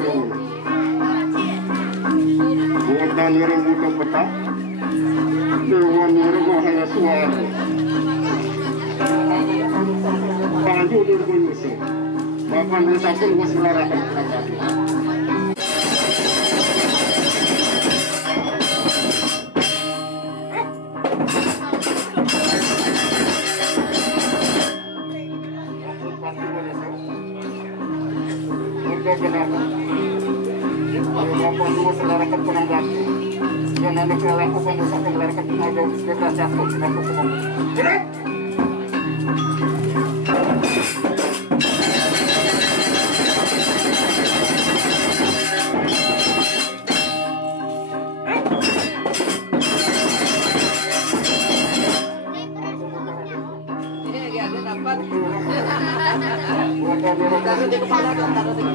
Bukan orang butuh peta, dewan orang hanya suara. Baju dulu musuh, bahkan desa pun berselarakan kembali. Bapak dua selarakan penanggap yang nanti lakukan dosa melarikan tenaga kita jatuh dengan hukuman. Taruh di kepala. Terima kasih.